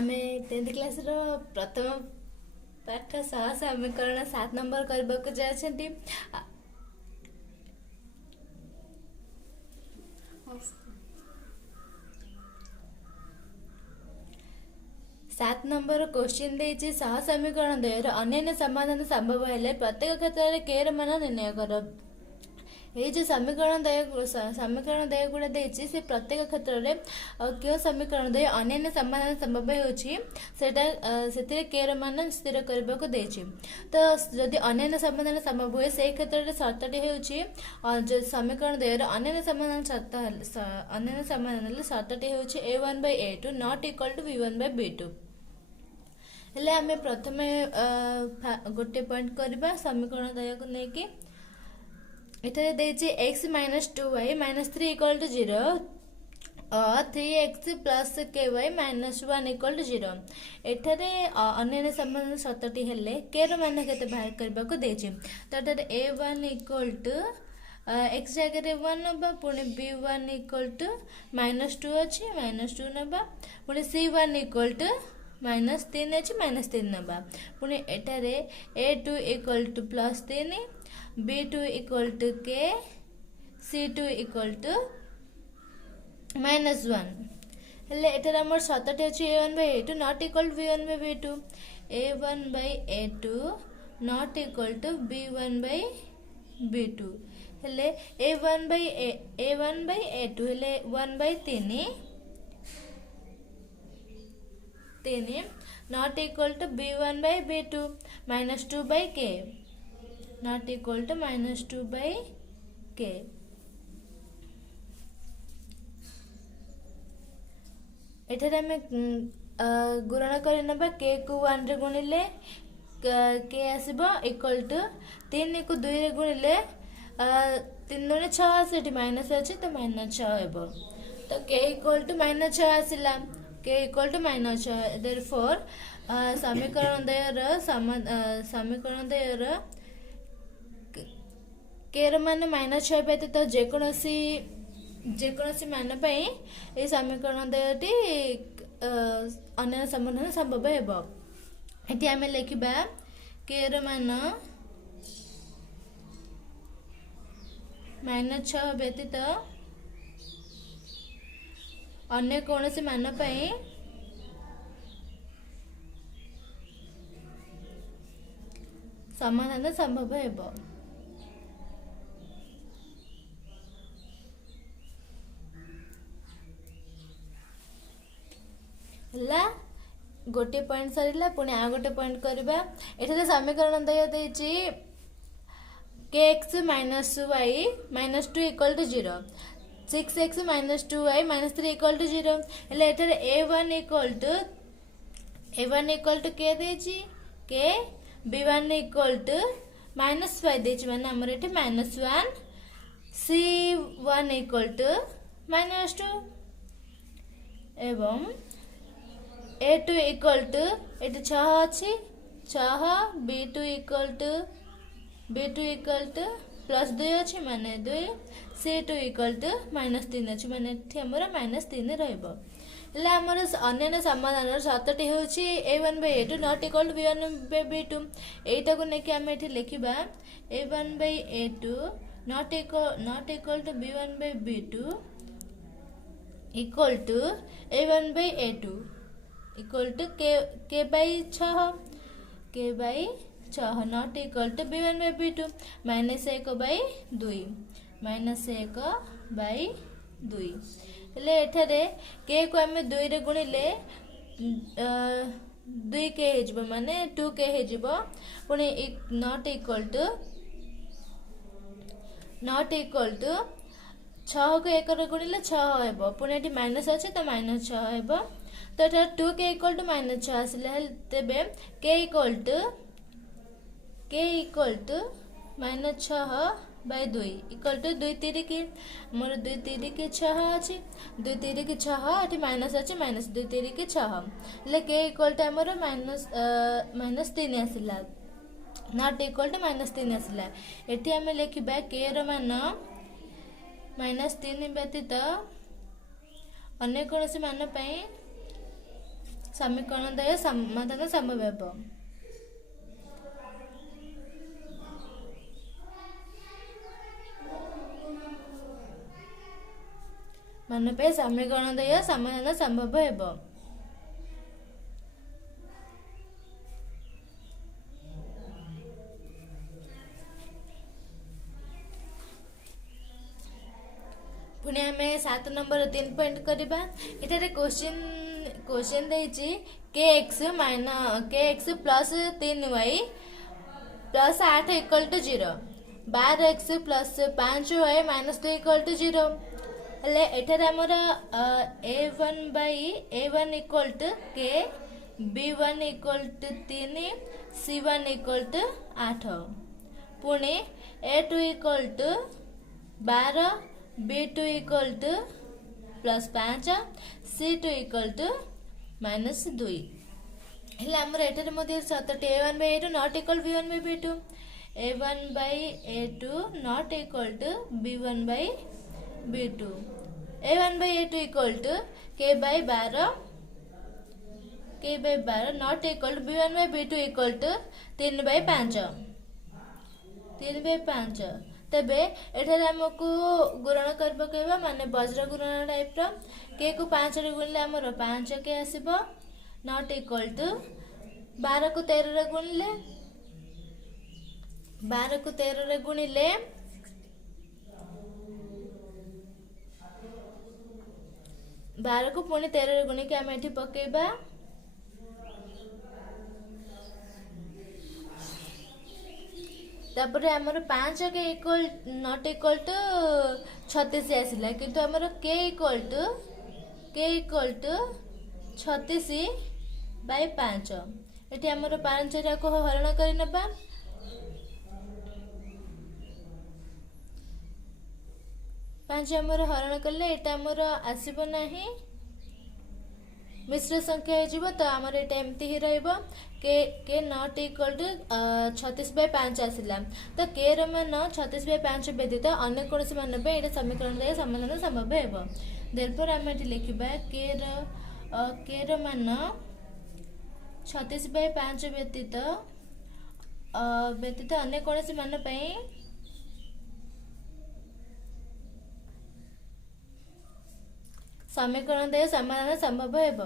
आमे 10th class रो प्रथम पाठ सह समीकरण 7 नंबर करबा को जाछंती। 7 नंबर क्वेश्चन देछि सह समीकरण द्वयर अन्य समाधान संभव हेले प्रत्येक क्षेत्र में के र मान निर्णय करो। ये जो समीकरण दय गुड़ा देछि से प्रत्येक क्षेत्र में क्यों समीकरण दय अन्य समाधान संभव होछि सेटा सेतिरे के र मान स्थिर करबा को देछि। तो जदि अन्य समाधान संभव होय से क्षेत्र में शर्तटी होछि जो समीकरण दयर अन्य समाधान शर्तटी होछि a1/a2 not equal to b1/b2। हेले आमे प्रथमे गोटे पॉइंट करबा समीकरण दय को लेके इथे देछि x - 2y - 3 = 0 और 3x + ky - 1 = 0। एठारे अन्य समाधान शर्तटी हेले k रो मान केते बाहर करबा को देछि। तो एठारे a1 = x जगह 1 नबा पुनी b1 = -2 अछि -2 नबा पुनी c1 = -3 अछि -3 नबा पुनी एठारे a2 = +3 b2 = k c2 = -1। हेले एठारे हमर शर्तटी अछि a1/a2 not equal b1/b2 a1/a2 not equal to b1/b2। हेले a1/a2 हेले 1/3 not equal to b1/b2 -2/k not equal to -2/k। एठारे हमें गुणन कर नबा k को 1 रे गुणिले k आसीबो इक्वल टू 3 को 2 रे गुणिले 3 दूनी 6 सेठी माइनस अछि तो -6 हेबो। तो k इक्वल टू -6 आसिला k इक्वल टू -6 देयरफॉर समीकरण दयर के र मान -6 व्यतीत जेकोसी मान पई ए समीकरण दयटी अन्य समाधान संभव हेबो। एटी आमे लिखिबा के र मान -6 व्यतीत अन्य कोनोसी मान पई समाधान संभव हेबो। हला गोटे पॉइंट सरिला पुनी आ गोटे पॉइंट करबा। एठारे समीकरण दय देछि kx - y - 2 = 0 6x - 2y - 3 = 0। हेले एठारे a1 = k देछि k b1 = -5 देछि माने हमर एठी -1 c1 = -2 एवं a2 = एठी 6 अछि 6 b2 +2 अछि माने 2 c2 = -3 अछि माने एठी हमर -3 रहइबो। हेले हमर अन्य समाधान शर्तटी होछि a1/a2 not equal to b1/b2। एटा को नेकी हम एठी लिखिबा a1/a2 not equal to b1/b2 equal to a1/a2 equal to k/6 not equal to b1/b2 -1/2 -1/2। हेले एठारे k को हमें 2 रे गुणिले 2k हे जिवो माने 2k हे जिवो पुनी नॉट इक्वल टू 6 को 1 रे गुणिले 6 हेबो पुनी एठी माइनस अछि तो -6 हेबो। तो एटा 2k = -6 आसिले हेल तेबे k equal to -6/2 equal to 2 3 की मोर 2 3 की 6 अछि 2 3 की 6 एठी माइनस अछि -2 3 की 6 ले k इक्वल टू हमर -3 आसिला नॉट इक्वल टू -3 आसिला। एठी हमें लिखिबा k रो मान -3 व्यतीत अन्य कोनोसी मान पई समीकरण द्वय समाधान संभव हेबो। मन पे समीकरण द्वय समाधान संभव हेबो। पुणे आम 7 नंबर 3 पॉइंट करवा। इधर क्वेश्चन देछि k x plus 3y plus 8 equal to 0, 12x plus 5y minus 2 equal to 0। हेले एठार आमर a1 equal to k, b1 equal to 3, c1 equal to 8। पुणे a2 equal to 12, b2 equal to plus 5, c2 equal to minus 2। हेले आमर एठार मध्य सतटी a1/a2 not equal b1/b2, a1/a2 not equal to b1/b2, a1/a2 equal to k/12 not equal to b1/b2 equal to 3/5 3/5। तेबे एठारे हमको गुणन कर पकेबा माने वज्र गुणन टाइप रो के को 5 रे गुणले हमर 5 के आसीबो नॉट इक्वल टू 12 को 13 रे गुणले 12 को 13 रे गुणिले 12 को पुणी 13 रे गुणी के हम एठी पकेबा तापर हमर 5 के इक्वल नॉट इक्वल टू 36 आसिला किंतु हमर के इक्वल टू 36/5 एठी हमर 5 रा को हरण करि नबा 5 हमर हरण करले एटा हमर आसीबो नाही मिश्र संख्या हो तो आमर ये एमती ही रहिबो के नॉट इक्वल टू 36/5 आसिला तो के रो मान 36/5 व्यतीत अन्य कौन मान पे ये समीकरण दे समाधान संभव हेबो। देयरफॉर आम एठी लिखिबा के रो मान 36/5 व्यतीत अन्य कौन मान पे समीकरण दे समाधान संभव हेबो।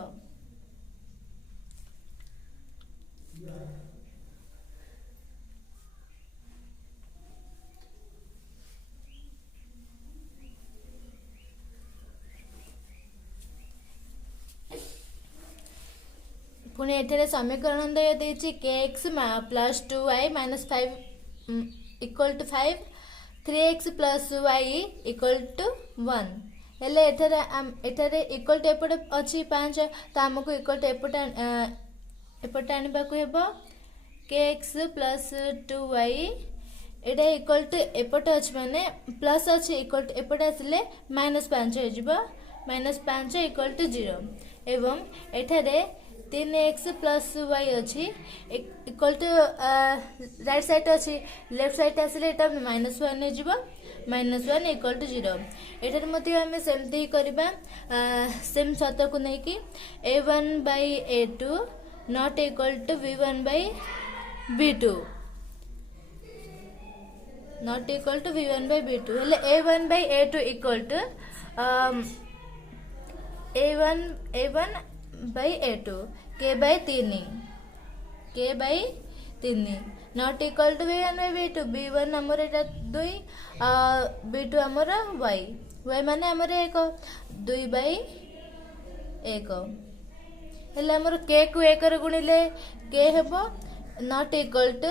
पुणी एठारे समीकरण दे देछि kx plus 2y minus 5 equal to 5, 3x plus y equal to 1। हेले एठारे इक्वल टू एपटे अछि 5 तो हमको इक्वल टू एपटे आनिबा को हेबो kx plus 2y Etah equal to एपटे अछि माने प्लस अछि इक्वल टू एपटे आसिले माइनस 5 हो जिवो माइनस 5 इक्वल टू 0 एवं एठारे 3x प्लस y अछि इक्वल टू राइट साइड अछि लेफ्ट साइड आसिले एटा माइनस 1 हो जिवो माइनस 1 इक्वल टू 0। एटार मध्य आम सेमती ही करबा सेम सत को नहीं कि a1/a2 not equal to b1/b2 not equal to b1/b2 हेले a1/a2 equal to a1/a2 k/3 not equal to b1/b2 b1 हमर एटा 2 b2 हमर y माने हमर 1 2/1 हेले हमर k को 1 रे गुणिले k हेबो नॉट इक्वल टू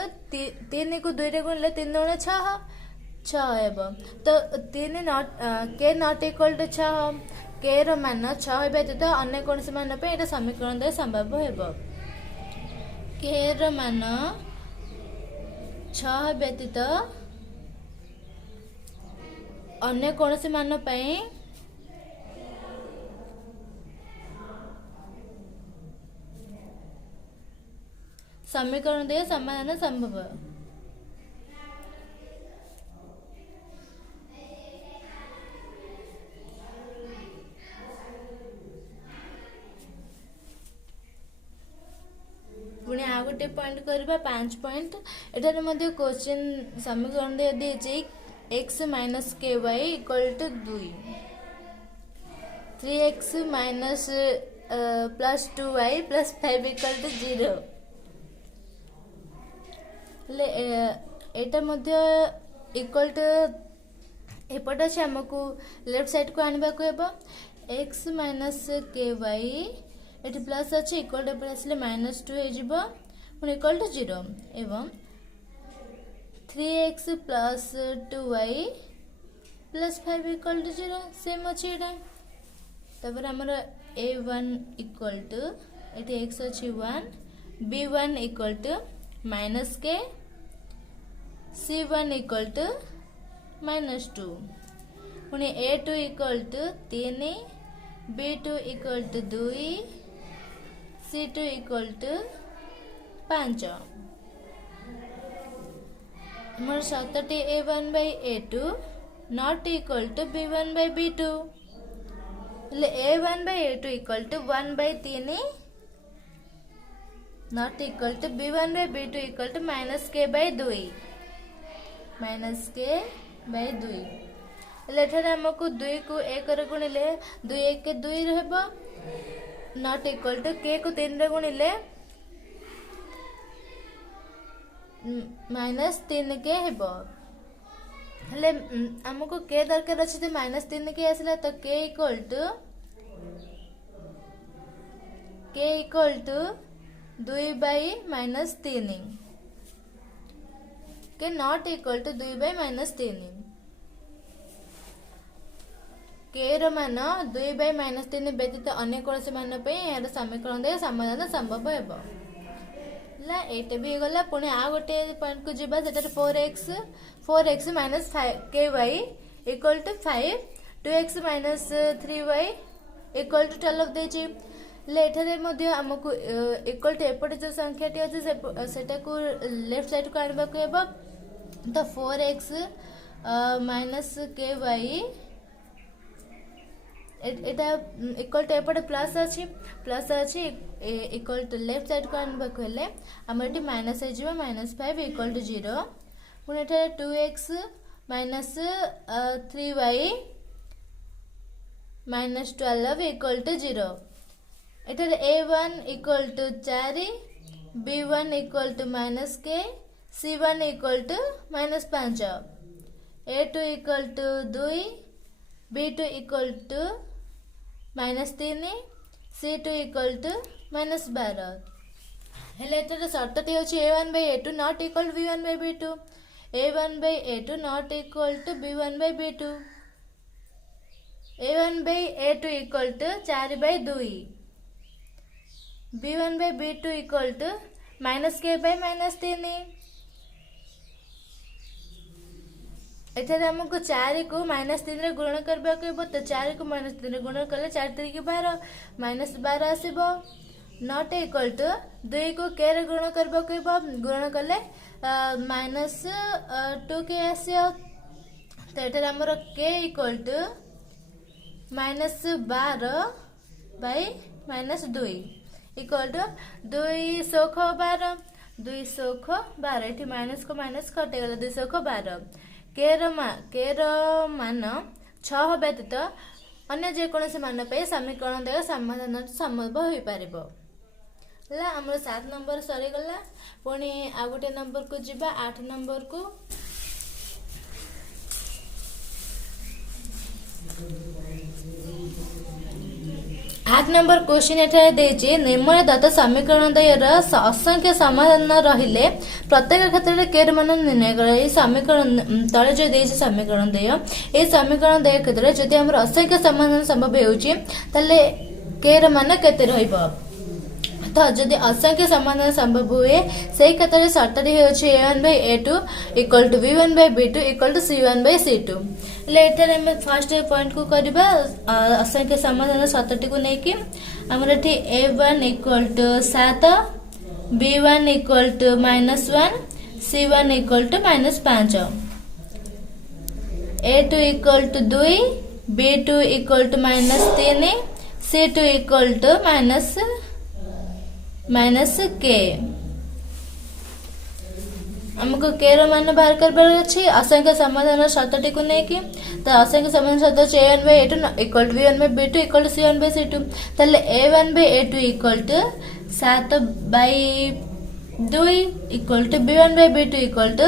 3 को 2 रे गुणिले 3 गुणे 6 हेबो तो 3 not k not equal to 6 k रो मान 6 व्यतीत अन्य कौन से मान पे एटा समीकरण दे संभव हेबो। k रो मान 6 व्यतीत अन्य कौन से मान पे समीकरण दे समाधान संभव। पुणी आ गोटे पॉइंट करबा 5 पॉइंट एटारे मध्ये क्वेश्चन समीकरण दे देछि x minus ky equal to 2 3x minus plus 2y plus 5 equal to 0 ले एटा मध्ये इक्वल टू एपट अच्छे आमको लेफ्ट साइड को आने को हेबो x माइनस ky एटी प्लस अच्छे इक्वल टू आसले माइनस 2 हो पुणी इक्वल टू 0 एवं 3x plus 2y plus 5 equal to 0 same अच्छे एटा तपर हमर a1 equal to eighty x अच्छे 1 b1 equal to minus k c1 equal to minus 2 पुणी a2 equal to 3 b2 equal to 2 c2 equal to 5 मोर सतटी a1 by a2 not equal to b1 by b2 a1 by a2 equal to 1 by 3 not equal to b1 by b2 equal to minus k by 2 minus k by 2 एठारे हमको 2 को 1 रे गुणिले 2 1 के 2 रहबो not equal to k को 3 रे गुणिले माइनस 3 के हेबो हेले हमको k दरकार अछि तो माइनस 3 के आसला तो k equal to 2 by minus 3 के not equal to 2 by minus 3 k रो मान 2 बाई माइनस 3 व्यतीत अन्य कौन से मान पे यार समीकरण दे समाधान संभव हेबो ला एटे भी गला पुणी आ गोटे पॉइंट को जिबा सेटा 4x minus ky equal to 5 2x minus 3y equal to 12 देछि लेठरे मध्ये हमको इक्वल टू एपटे जो संख्याटी अछि सेटा को लेफ्ट साइड को आनबा को हेबो तो 4x minus ky Etah equal to एपटे plus अछि इक्वल टू लेफ्ट साइड को आनबा को हेले हमर एटी माइनस हे जिवो माइनस 5 इक्वल टू 0 पुणी एटा 2x minus 3y minus 12 equal to 0 एटा a1 equal to 4 b1 equal to minus k c1 equal to minus 5 a2 equal to 2 b2 equal to minus 3 c2 equal to minus 12 हेले एटा शर्तटी अछि a1 by a2 not equal to b1 by b2 a1 by a2 not equal to b1 by b2 a1 by a2 equal to 4 by 2 b1 by b2 equal to minus k by minus 3 एठारे हमको 4 को minus 3 रे गुणन करबा को तो 4 को minus 3 रे गुणन करले 4 3 के 12 माइनस 12 आसीबो नॉट इक्वल टू 2 को k रे गुणन करबा को गुणन करले माइनस 2 के आसीयो तो एठारे हमर k equal to minus 12 by minus 2 equal to 2 सौख 12 2 सौख 12 एठी माइनस को माइनस कटे गला 2 सौख 12 के रो मान 6 व्यतीत अन्य जेकोसी मान पे समीकरण दे समाधान संभव हो पारिबो ला हमर 7 नंबर सरी गला पुणी आ गोटे नंबर को जिबा 8 नंबर को 8 नंबर क्वेश्चन एठारे देछि निम्न दत्त समीकरण दयर असंख्य समाधान रहिले प्रत्येक क्षेत्र में के मान निर्णय कर समीकरण तले जो देछि समीकरण दय ए समीकरण दय क्षेत्र में जदि हमर असंख्य समाधान संभव होउछि तले के मान केते रहइबो तो जदि असंख्य समाधान संभव हुए से क्षेत्र में शर्तटी होछि a1 by a2 equal to b1 by b2 equal to c1 by c2 लेटर हम फर्स्ट पॉइंट को करबा असंख्य समाधान शर्तटी को नेकी हमर एठी a1 equal to 7 b1 equal to -1 c1 equal to -5 a2 equal to 2 b2 equal to -3 c2 equal to minus k आमको के मान बाहर करबार अछि असंख्य समाधान शर्तटी को लेकिन तो असंख्य समाधान शर्त अछि a1/a2 equal to b1/b2 equal to c1/c2 ताले a1/a2 equal to 7/2 equal to b1/b2 equal to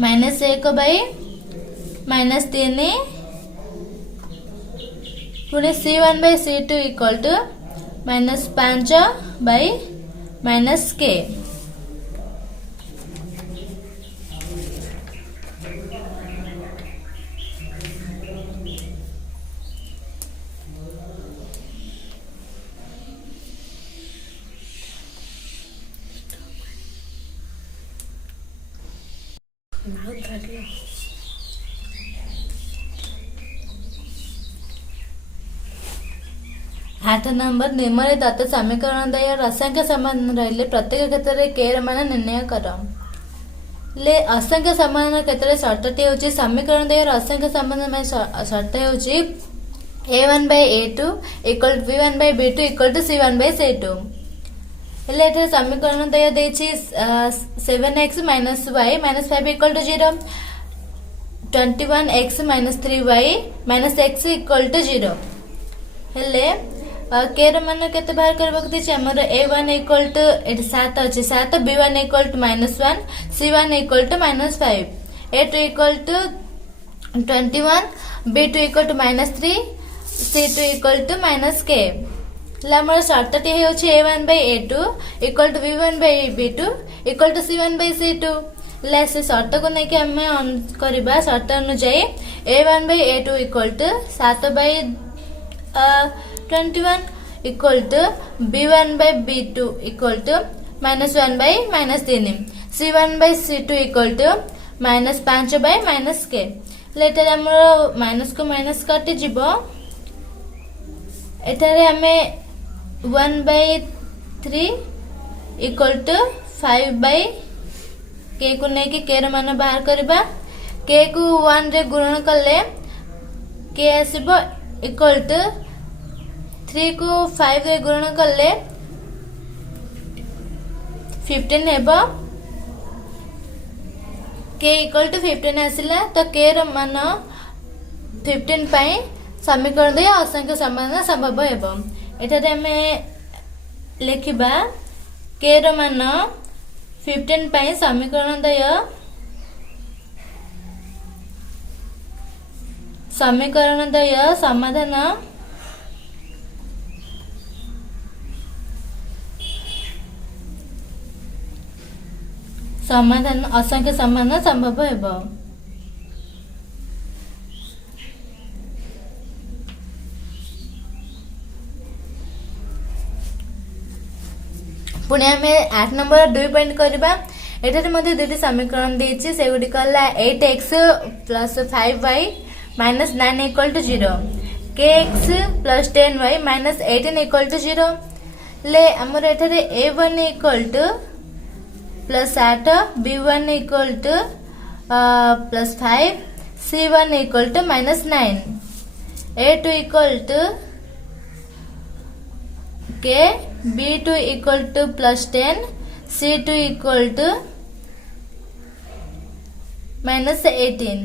-1/-3 पुणे c1/c2 इक्वल टू -5/-k। आठ नंबर निम्नलिखित दत्त समीकरण द्वय असंख्य समाधान रहिले प्रत्येक क्षेत्र में के मान निर्णय कर। ले असंख्य समाधान क्षेत्र में शर्तटी होची समीकरण द्वय असंख्य समाधान में शर्त होची a1/a2 equal to b1/b2 equal to c1/c2 हेले एथे समीकरण द्वय देछि 7x - y - 5 equal to 0 21x - 3y - x equal to 0 हेले के मान केते बाहर करबक दिछि हमर a1 इक्वल टू 7 अछि 7 b1 equal to -1 c1 equal to -5 a2 equal to 21 b2 equal to -3 c2 equal to -k ला हमर शर्तटी हेउछि a1/a2 equal to b1/b2 equal to c1/c2 ला से शर्त को नै कि हमें करबा शर्त अनुसार a1/a2 equal to 7/21 equal to b1/b2 equal to -1/-3 c1/c2 equal to -5/-k लेटर हमर माइनस को माइनस काटी जीवो एठारे हमें 1/3 इक्वल टू 5/k को नै कि k मान बाहर करबा k को 1 रे गुणन करले k आसीबो इक्वल टू 3 को 5 रे गुणन करले 15 हेबो k इक्वल टू 15 आसिला तो k रो मान 15 पई समीकरण दे असंख्य समाधान संभव हेबो एठारे हमें लिखिबा k रो मान 15 पई समीकरण दे समाधान असंख्य समाधान संभव हेबो पुणे हमें 8 नंबर 2 पॉइंट करबा एठारे मध्ये दुटी समीकरण देछि से गुडी कला 8x + 5y - 9 equal to 0 kx + 10y - 18 equal to 0 ले हमर एठारे a1 equal to +8 b1 equal to +5 c1 equal to -9 a2 equal to k b2 equal to +10 c2 equal to -18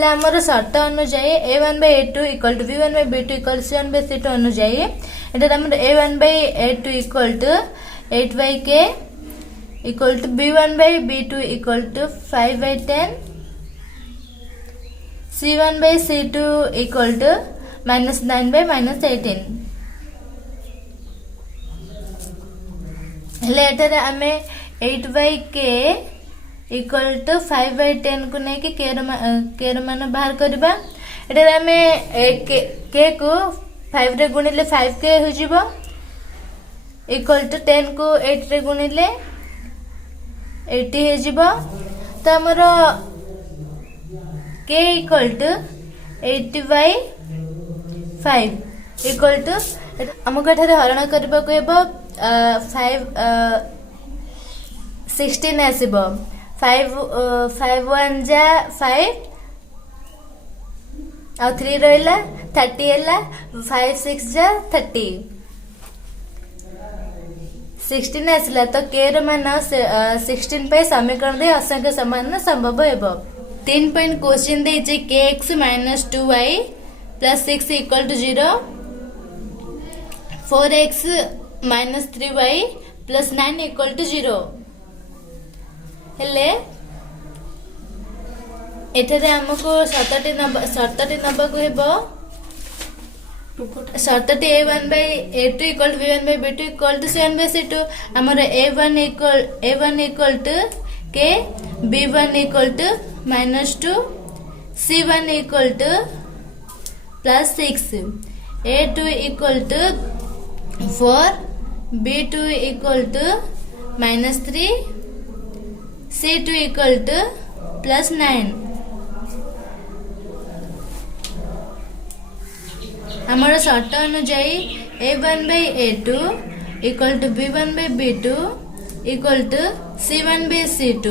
ले हमर शर्त अनुसार a1/a2 equal to b1/b2 equal c1/c2 अनुसार एटा हमर a1/a2 equal to 8/k equal to b1/b2 equal to 5/10 c1/c2 equal to -9/-18 हेले एटारे हमें 8/k equal to 5/10 को नै कि k रो मान बाहर करबा एटारे हमें k को 5 रे गुणिले 5k हो जिवो इक्वल टू 10 को 8 रे गुणिले 80 हो जिवो तो हमरो k equal to 80/5 equal to हमको एठारे हरण करबा को हेबो 16 आसीबो 5 1 जा 5 आ 3 रहला 30 हैला 5 6 जा 30 16 आसला तो के रो मान 16 पे समीकरण दे असंख्य समाधान संभव हेबो 3 पॉइंट क्वेश्चन दे जे kx - 2y + 6 = 0 4x - 3y + 9 = 0 हेले एठारे हमको शर्तटी नंबर को हेबो शर्तटी a1/a2 = b1/b2 = c1/c2 हमर a1 = k b1 = -2 c1 = +6 a2 = 4 b2 = -3 c2 = +9 हमारा शर्त अनुଯାयी a1/a2 = b1/b2 = c1/c2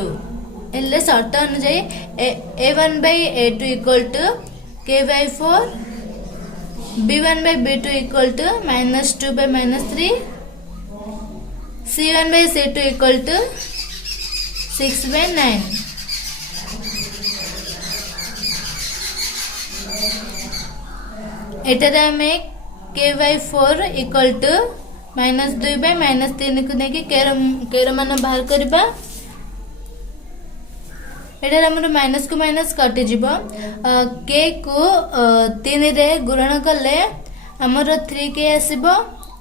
एले शर्त अनुଯାयी a1/a2 = k/4 b1/b2 = -2/-3 c1/c2 = 6/9 एटारे हमें k/4 = -2/-3 को नेकी केर मान बाहर करबा एटारे हमर माइनस को माइनस कटि जिवो k को 3 रे गुणन करले हमर 3k आसीबो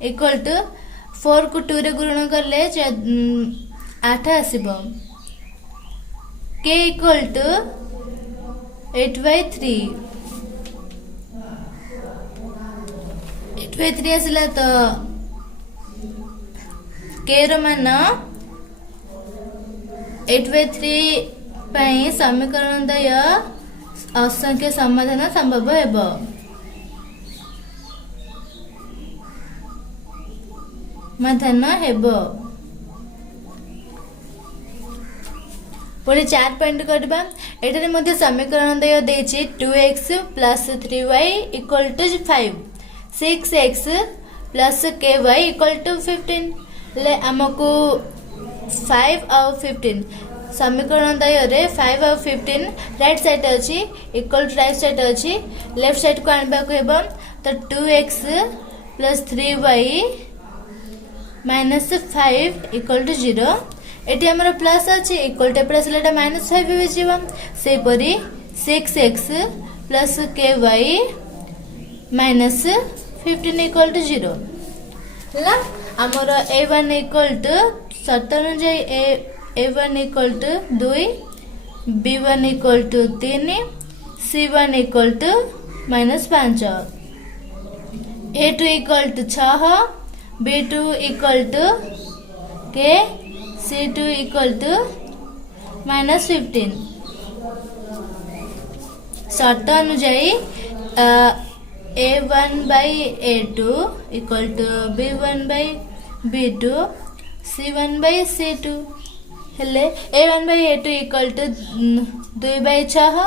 = 4 को 2 रे गुणन करले 8 आसीबो k = 8/3 8/3 आसला तो k रो मान 8/3 पई समीकरण दय असंख्य समाधान संभव हेबो समाधान हेबो पुणी 4 पॉइंट करबा एटारे मध्ये समीकरण दय देछि 2x + 3y = 5 6x + ky = 15 ले हमको 5 और 15 समीकरण दय रे 5 और 15 राइट साइड अछि इक्वल टू राइट साइड अछि लेफ्ट साइड को आनबा को हेबो तो 2x + 3y - 5 = 0 एटी हमर प्लस अछि इक्वल टू प्लस लेटा -5 हो जिवो से परी 6x + ky - 15 = 0 ला हमर a1 = शर्त अनुଯାयी a1 = 2 b1 = 3 c1 = -5 a2 = 6 b2 = k c2 = -15 शर्त अनुଯାयी a1/a2 = b1/b2 c1/c2 हेले a1/a2 = 2/6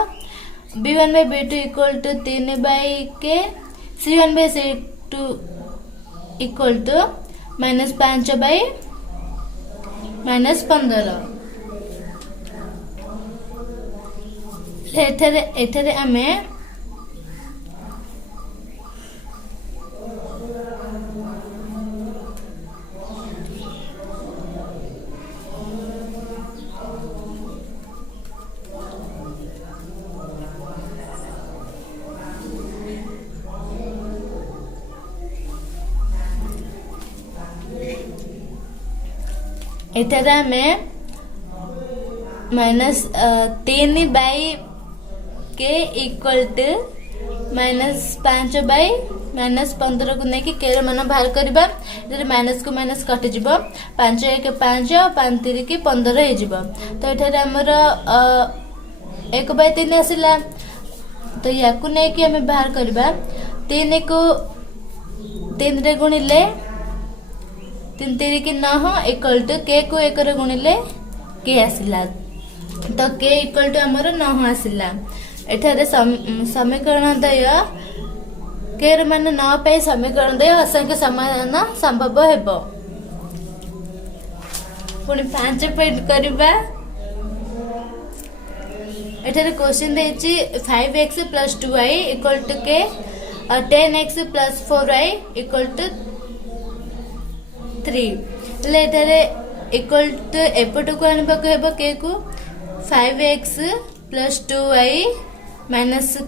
b1/b2 = 3/k c1/c2 = -5/-15 एठारे आमे एठारे में -3/k = -5/-15 को नेकी के मान बाहर करबा जे माइनस को माइनस कटि जिवो 5 1 5 और 5 3 की 15 हे जिवो तो एठारे हमर 1/3 आसिला तो याकू नेकी हमें बाहर करबा 3 को 3 रे गुणिले 3 3 की 9 = k को 1 रे गुणिले k आसिला तो k = हमर 9 आसिला एठारे समीकरण दय के मान 9 पे समीकरण दय असंख्य समाधान संभव हेबो पुणी 5 पॉइंट करबा एठारे क्वेश्चन देछि 5x + 2y = के और 10x + 4y = 3 ले एठारे इक्वल टू एपट को आनबा को हेबो के को 5x + 2y -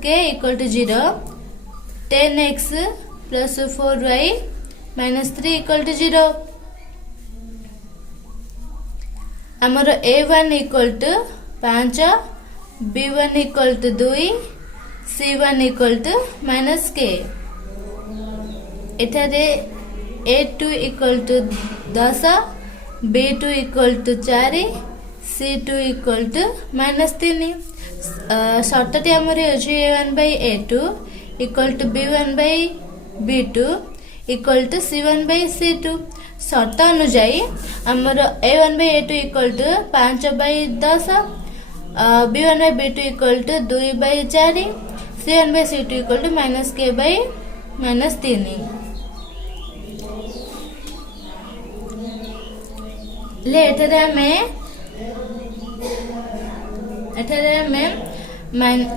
k = 0 10x + 4y - 3 = 0 हमर a1 = 5 b1 = 2 c1 = -k एठारे a2 = 10 b2 = 4 c2 = -3 शर्तटी आमर होछि a1/a2 = b1/b2 = c1/c2 शर्त अनुसार आमर a1/a2 = 5/10 b1/b2 = 2/4 c1/c2 = -k/-3 ले एठारे हमें एठारे हमें -k/3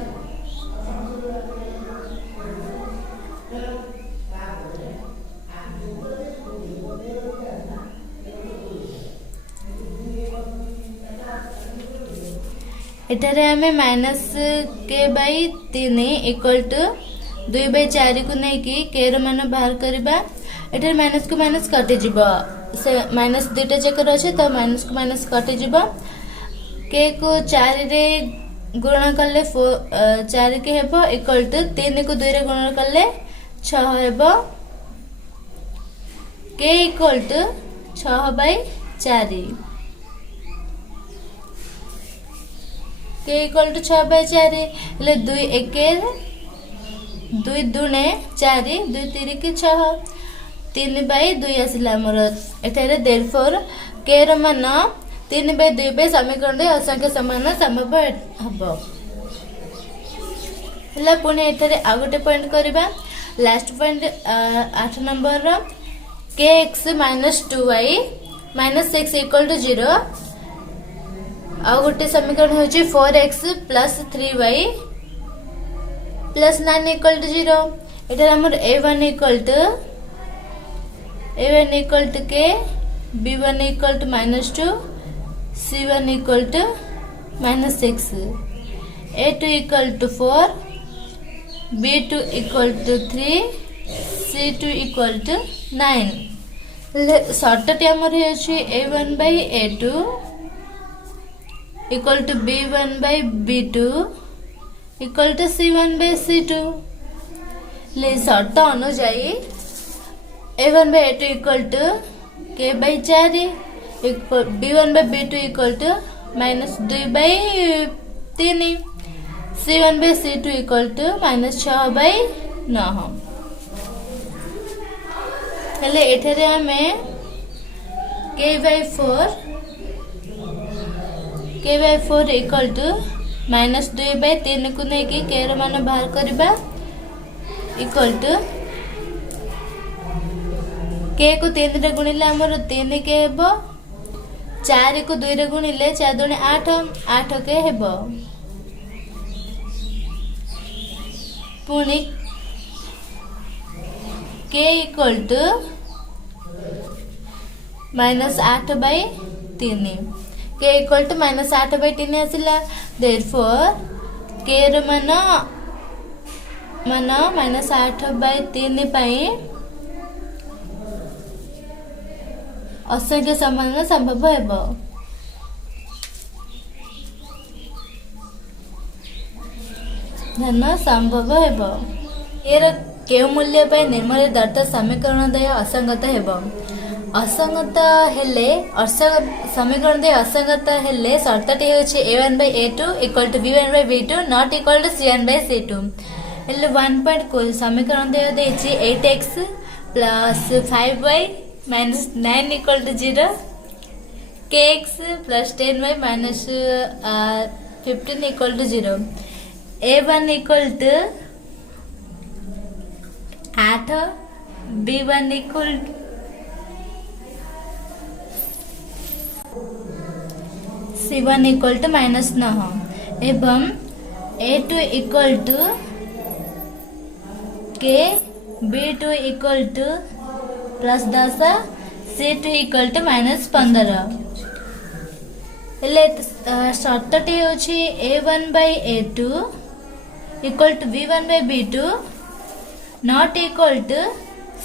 = 2/4 को नहीं कि k रो मान बाहर करबा एठारे माइनस को माइनस कटि जिवो से माइनस दुटा चक्कर अच्छे तो माइनस को माइनस कटि जिवो k को 4 रे गुणन करले 4 के हेबो = 3 को 2 रे गुणन करले 6 हेबो k = 6/4 k = 6/4 ले 2 1 2 2 4 2 3 के 6 3/2 आसिला हमर एठारे देयरफॉर k रो मान 3/2 पे समीकरण दे असंख्य समान संभव हबो हला पुणे एठारे आ गोटे पॉइंट करबा लास्ट पॉइंट 8 नंबर रो kx - 2y - 6 = 0 आ गोटे समीकरण होची 4x + 3y + 9 = 0 एठारे हमर a1 = k b1 = -2 c1 = -6 a2 = 4 b2 = 3 c2 = 9 शर्तटी हमर होची a1/a2 = b1/b2 = c1/c2 ले शर्त अनुसार a1/a2 = k/4 b1/b2 = -2/3 c1/c2 = -6/9 हेले एठारे हमें k/4 = -2/3 को नहीं कि k रो मान बाहर करबा = k को 3 रे गुणिले हमर 3 के हेबो 4 को 2 रे गुणिले 4 दूनी 8 8 के हेबो पुणी k = -8/3 k = -8/3 आसिला देयरफॉर k रो मान -8/3 पई असंख्य समान संभव हेबो धन संभव हेबो एर के मूल्य पे निम्न दत्त समीकरण दे असंगत हेबो असंगत हेले समीकरण दे असंगत हेले शर्तटी होछि a1/a2 = b1/b2 not equal to c1/c2 हेले 1 पॉइंट को समीकरण दे देछि 8x + 5y - 9 = 0 kx + 10y - 15 = 0 a1 = 8 b1 = C1 equal to -9 एवं A2 equal to K, B2 equal to +10, C2 equal to -15 हेले शर्तटी होछि A1/A2 equal to B1/B2 not equal to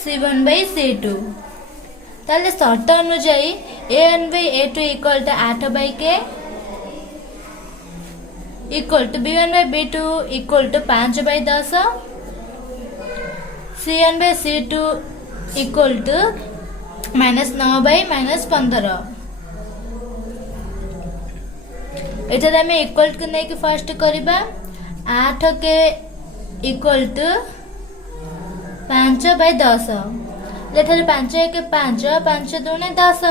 C1/C2। ताले शर्त अनुଯାयी A1/A2 equal to 8/K equal to B1/B2 equal to 5/10, C1/C2 equal to -9/-15। एठारे आमे equal को नै कि फर्स्ट करबा 8K इक्वल टू 5/10 एठारे 5 5 5 दूने 10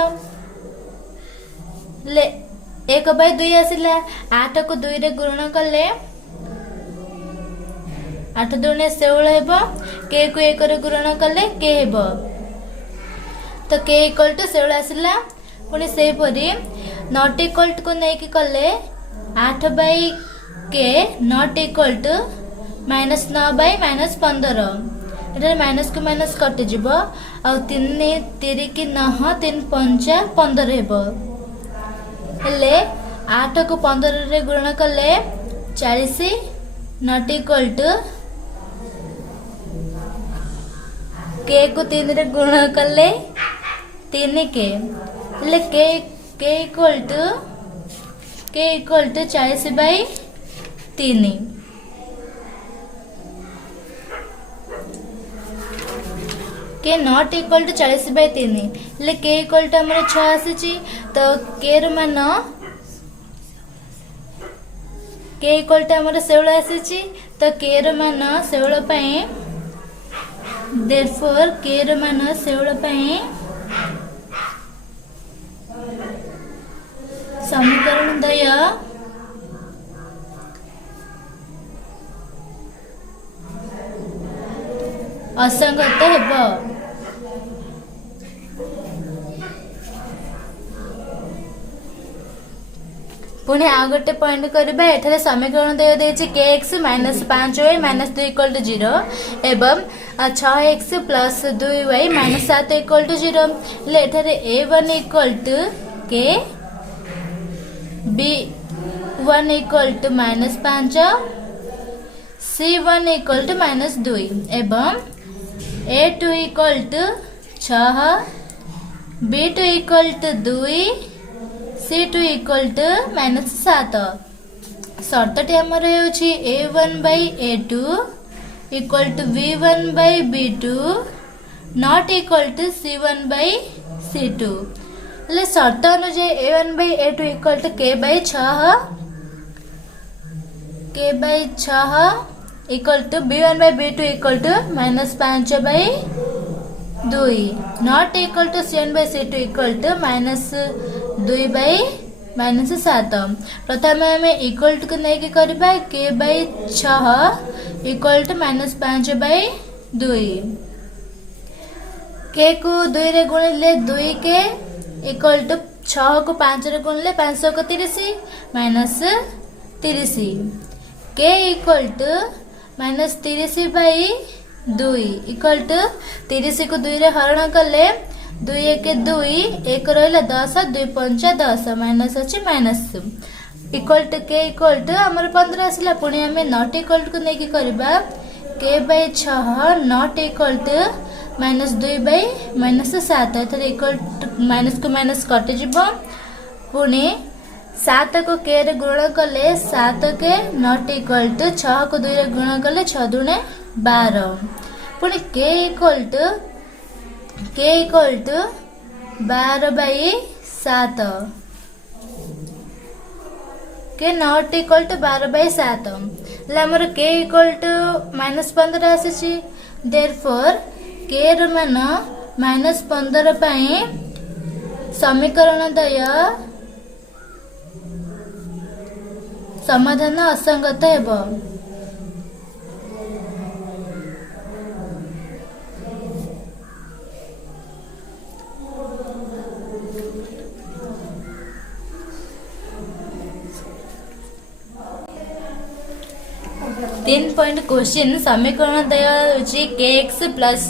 ले 1/2 आसिला 8 को 2 रे गुणन कले 8 दूने 16 हेबो K को 1 रे गुणन कले K हेबो तो K इक्वल टू 16 आसिला पुनी से परी नॉट इक्वल को नै कि कले 8/K not equal to -9/-15 Etah minus को माइनस कट जिवो आ 3 3 की 9 3 5 15 हेबो हेले 8 को 15 रे गुणन कले 40 नॉट इक्वल टू K को 3 रे गुणन कले 3K हेले K equal to 40/3 K not equal to 40/3 हेले K इक्वल टू हमर 6 आसीची तो K रो मान K इक्वल टू हमर 16 आसीची तो K रो मान 16 पई देयरफॉर K रो मान 16 पई समीकरण दय असंगत हेबो पुणे आ गोटे पॉइंट करबा एठारे समीकरण दय देछि kx -5y -2 इक्वल टू 0 एवं 6x + 2y -7 इक्वल टू 0 ले एठारे a1 equal to k b1 equal to -5 c1 equal to -2 एवं a2 equal to 6 b2 equal to 2 C2 equal to -7 शर्तटी हमर होछि A1/A2 equal to B1/B2 not equal to C1/C2 ले शर्त अनुसार A1/A2 equal to K/6 equal to B1/B2 equal to -5/2 not equal to C1/C2 equal to -2/-7 प्रथम आम equal to को नहीं करबा K/6 इक्वल टू -5/2 K को 2 रे गुणिले 2K इक्वल टू 6 को 5 रे गुणिले 530 -30 K equal to -30/2 equal to 30 को 2 रे हरण कले 2 1 2 1 रहिला 10 2 5 10 माइनस अछि minus equal to K equal to हमर 15 आसिला पुणी हमें नॉट इक्वल को नै कि करबा K/6 नॉट इक्वल टू -2/-7 एथरे इक्वल टू माइनस को माइनस कट जिवो पुणी 7 को K रे गुणन कले 7K नॉट इक्वल टू 6 को 2 रे गुणन कले 6 दूने 12 पुणी K equal to 12/7 K not equal to 12/7 ले हमर K इक्वल टू -15 आसीची देयरफॉर K रो मान -15 पई समीकरण दय समाधान असंगत हेबो 3 पॉइंट क्वेश्चन समीकरण दिया होची kx plus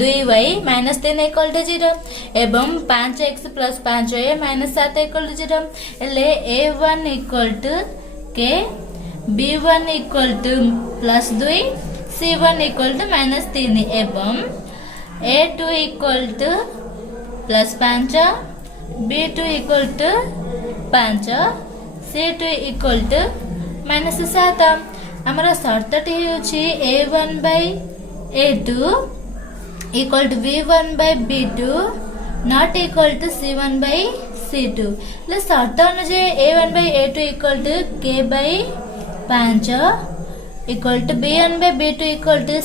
2y minus 3 equal to 0 एवं 5x plus 5y minus 7 equal to 0 एले a1 equal to k b1 equal to plus 2 c1 equal to minus 3 एवं a2 equal to plus 5 b2 equal to 5 c2 equal to minus 7 हमारा शर्तटी होची a1 by a2 equal to b1 by b2 not equal to c1 by c2 ले शर्त अनुसार a1 by a2 equal to k by 5 equal to b1 by b2 equal to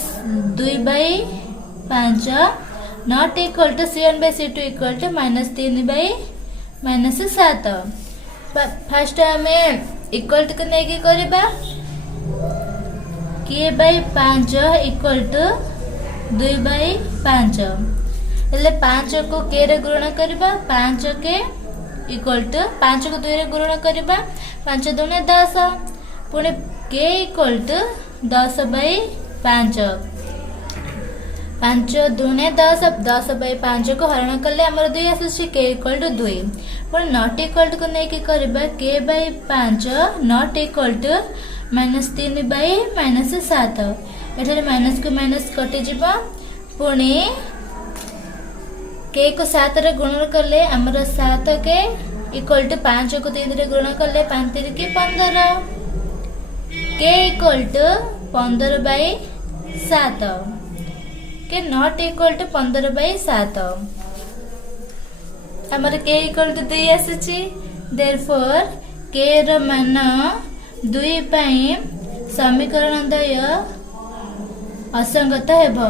2 by 5 not equal to c1 by c2 equal to minus 3 by minus 7 first हमें equal to नहीं की करबा k by 5 equal to 2 by 5 हेले 5 को k रे गुणन करबा 5 के इक्वल टू 5 को 2 रे गुणन करबा 5 दुने 10 पुणे k इक्वल टू 10 by 5 5 दुने 10 10 by 5 को हरण करले हमर 2 आसुची k इक्वल टू 2 पुणे नॉट इक्वल टू को नहीं की करबा k by 5 not equal to minus 3 by minus 7 एठारे माइनस को माइनस कटि जिबा पुणी k को 7 रे गुणन करले हमर 7 के इक्वल टू 5 को 3 रे गुणन करले 5 3 के 15 k इक्वल टू 15 by 7 के नॉट इक्वल टू 15 by 7 हमर k इक्वल टू 2 आसीची देयरफॉर k रो मान 2 पई समीकरण दय असंगत हेबो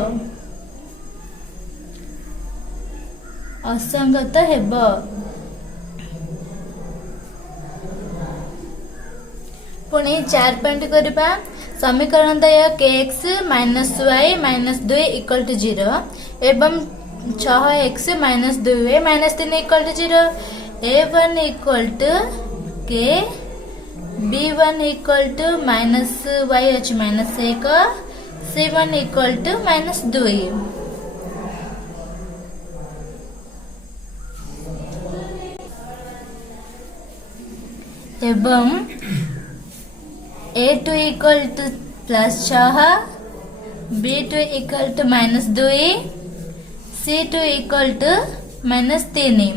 पुणी 4 पॉइंट करबा समीकरण दय kx minus y minus 2 equal to 0 एवं 6x minus 2y minus 3 equal to 0 a1 equal to k b1 equal to minus y अच्छी minus 1 c1 equal to minus 2 एवं a2 equal to plus 6 b2 equal to minus 2 c2 equal to minus 3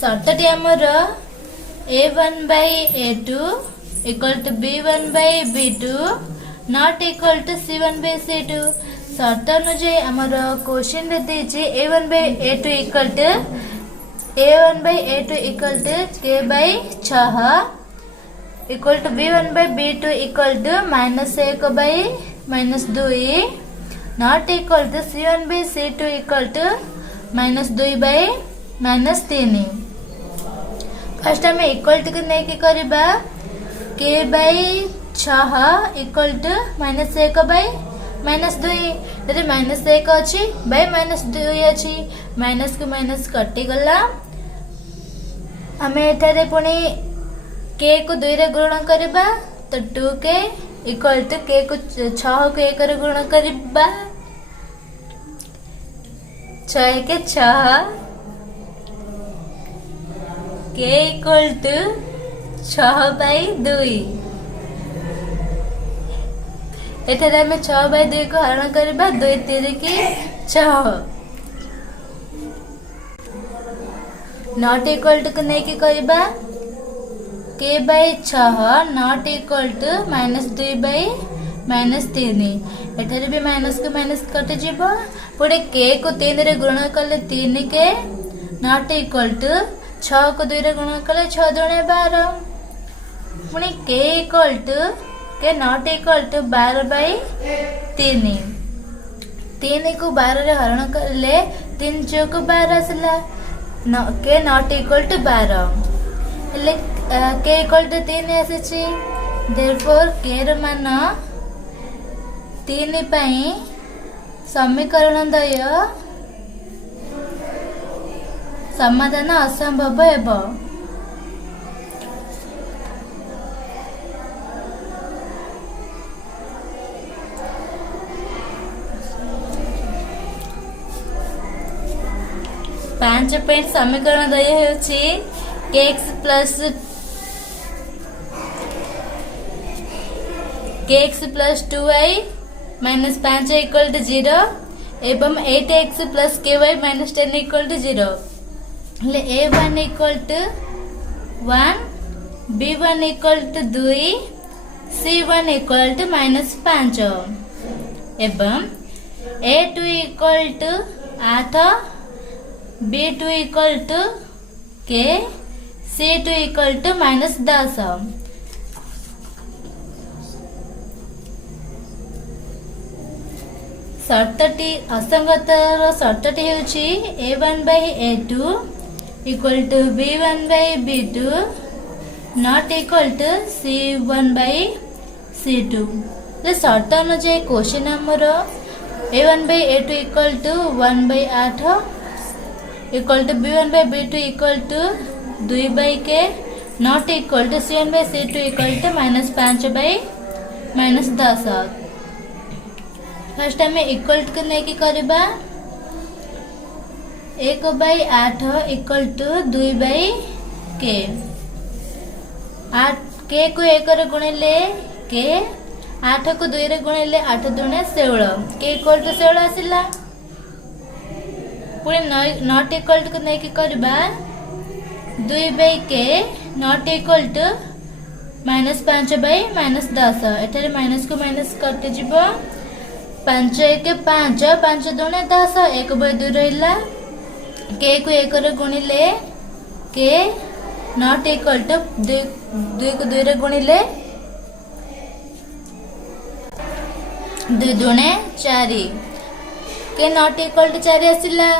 शर्तटी आमर a1 by a2 equal to b1 by b2 not equal to c1 by c2 शर्त अनुसार आमर question रे देछि a1 by a2 equal to k by 6 equal to b1 by b2 equal to minus 1 by minus 2 not equal to c1 by c2 equal to minus 2 by minus 3 first हमें equal to को नहीं की करबा k by 6 equal to minus 1 by minus 2 यदि minus 1 अच्छी by minus 2 अच्छी minus को minus कटि गला हमें एठारे पुणी k को 2 रे गुणन करबा तो 2k इक्वल टू k को 6 को 1 रे गुणन करबा 6 के 6 k इक्वल टू 6 by 2 एठारे हमें 6 by 2 को हरण करबा 2 3 के 6 नॉट इक्वल टू को नहीं की करबा k by 6 not equal to minus 2 by minus 3 एठारे भी माइनस को माइनस कट जिवो पुणे k को 3 रे गुणन करले 3 के नॉट इक्वल टू 6 को 2 रे गुणन करले 6 दुणे 12 पुणी k इक्वल टू के नॉट इक्वल टू 12 by 3 3 को 12 रे हरण करले 3 चौक 12 आसला के नॉट इक्वल टू 12 हेले के इक्वल टू 3 आसीची देयरफॉर के रो मान 3 पई समीकरण दय समाधान असंभव हेबो पांच पॉइंट समीकरण दय होछि kx plus 2y minus 5 equal to 0 एवं 8x plus ky minus 10 equal to 0 a1 equal to 1 b1 equal to 2 c1 equal to minus 5 एवं a2 equal to 8 b2 equal to k c2 equal to minus 10 शर्तटी असंगतर शर्तटी होछि a1 by a2 equal to b1 by b2 not equal to c1 by c2। शर्त अनुଯାयी question हमर a1 by a2 equal to 1 by 8 equal to b1 by b2 equal to 2 by k not equal to c1 by c2 equal to minus 5 by minus 10। First आम equal to नहीं करवा 1 by 8 equal to 2 by k k को 1 रे गुणिले k 8 को 2 रे गुणिले 8 दुणे 16 k इक्वल टू 16 आसिला पुणी नॉट इक्वल टू नहीं करवा 2 by k not equal to minus 5 by minus 10 एठारे माइनस को माइनस कटि जिवो 5 1 5 5 दुणे 10 1 by 2 रहिला k को 1 रे गुणिले k नॉट इक्वल टू 2 को 2 रे गुणिले 2 दुणे 4 k नॉट इक्वल टू 4 आसिला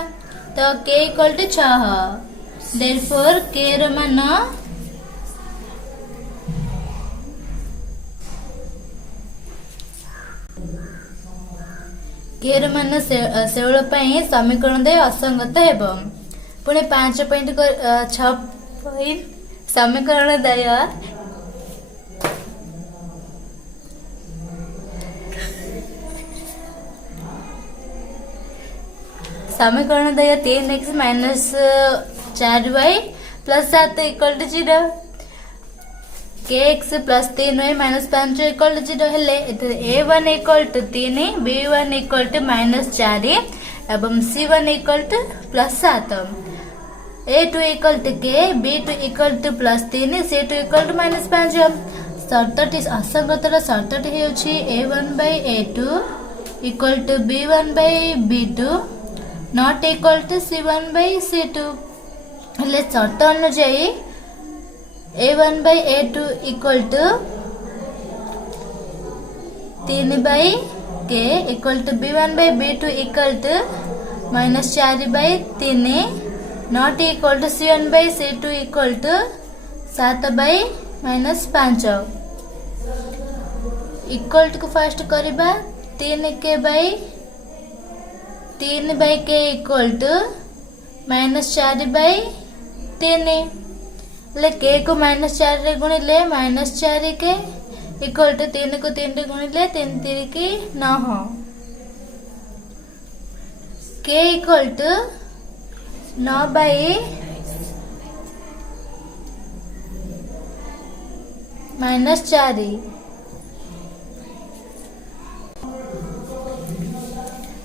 तो k equal to 6 therefore k रो मान k रो मान 16 पई समीकरण दे असंगत हेबो पुणे 5 पॉइंट 6 पॉइंट समीकरण दय समीकरण दय 3x minus 4y plus 7 equal to 0 kx plus 3y minus 5 equal to 0 हेले a1 equal to 3 b1 equal to minus 4 एवं c1 equal to plus 7 a2 equal to k b2 equal to plus 3 c2 equal to minus 5 शर्तटी असंगतर शर्तटी होछि a1 by a2 equal to b1 by b2 not equal to c1 by c2 हेले शर्त अनुଯାयी a1 by a2 equal to 3 by k equal to b1 by b2 equal to minus 4 by 3 not equal to c1 by c2 equal to 7 by minus 5 equal to को first करबा 3 by k equal to minus 4 by 3 ले k को minus 4 रे गुणिले minus 4 के equal to 3 को 3 रे गुणिले 3 3 की 9 k equal to 9 by minus 4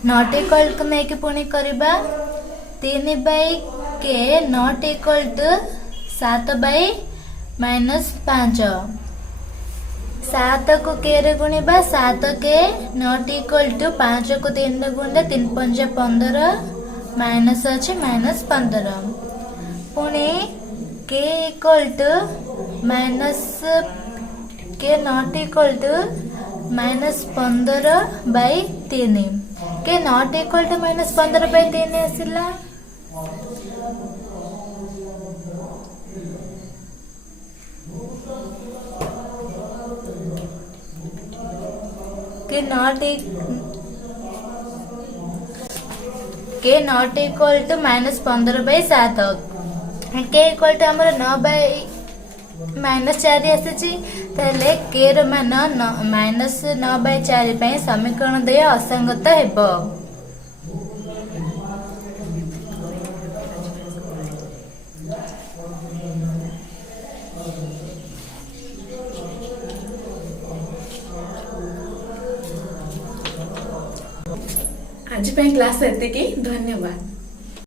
not equal को नहीं पुणी करबा 3 by k not equal to 7 by minus 5 7 को k रे गुणिबा 7 के नॉट इक्वल टू 5 को 3 रे गुणिले 3 5 15 माइनस अच्छे माइनस 15 पुणी k equal to minus k not equal to minus 15 by 3 के not equal to minus 15 by 3 आसिला के not equal to minus 15 by 7 के इक्वल टू हमर 9 by माइनस 4 आसी ताले के रो मान माइनस 9 by 4 पे समीकरण दे असंगत हेबो आज क्लास एतिकी धन्यवाद।